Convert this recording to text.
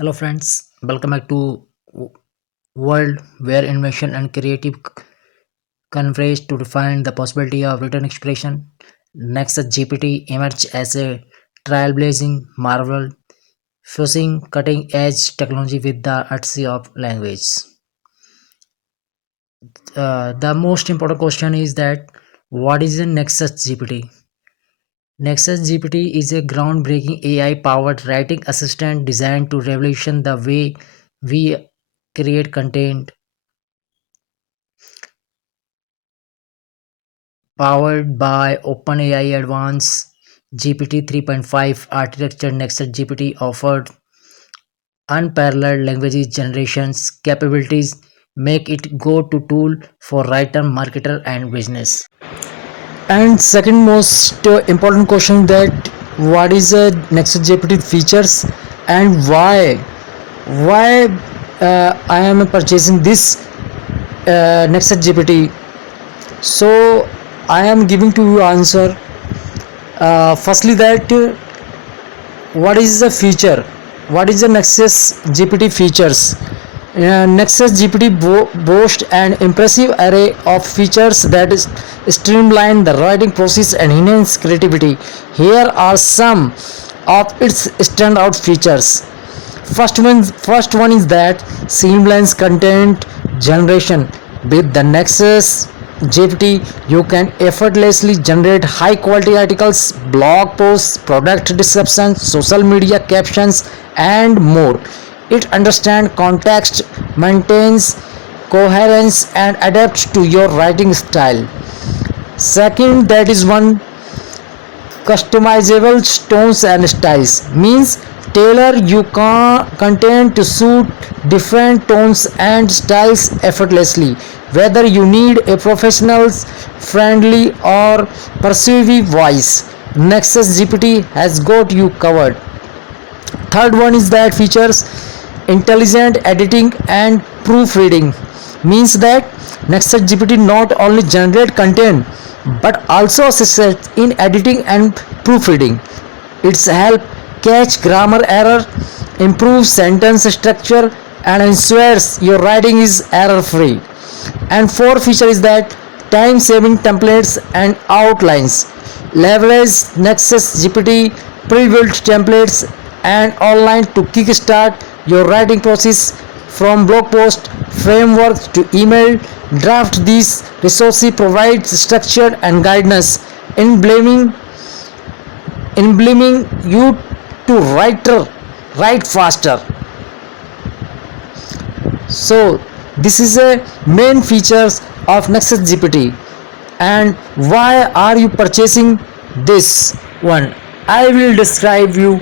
Hello friends, welcome back to world where invention and creative converge to define the possibility of written expression. NexusGPT emerged as a trailblazing marvel, fusing cutting-edge technology with the artistry of language. The most important question is that what is a NexusGPT? NexusGPT is a groundbreaking AI-powered writing assistant designed to revolution the way we create content. Powered by OpenAI Advanced GPT 3.5 architecture, NexusGPT offered unparalleled language generations capabilities, make it go-to tool for writer, marketer, and business. And second most important question that what is a NexusGPT features and why I am purchasing this NexusGPT. So I am giving to you answer. Firstly, that what is the feature? What is the Nexus GPT features? Nexus GPT boasts an impressive array of features that streamline the writing process and enhance creativity. Here are some of its standout features. First one is that seamless content generation. With the Nexus GPT, you can effortlessly generate high quality articles, blog posts, product descriptions, social media captions, and more. It understands context, maintains coherence, and adapts to your writing style. Second, that is one customizable tones and styles means tailor your content to suit different tones and styles effortlessly, whether you need a professional friendly or persuasive voice. Nexus GPT has got you covered. Third one is that features intelligent editing and proofreading, means that Nexus GPT not only generate content but also assists in editing and proofreading. It's help catch grammar error, improve sentence structure, and ensures your writing is error free. And fourth feature is that time saving templates and outlines. Leverage Nexus GPT pre-built templates and online to kickstart your writing process, from blog post framework to email draft. These resources provide structure and guidance in blaming you to write faster. So this is a main features of Nexus GPT. And why are you purchasing this one? I will describe you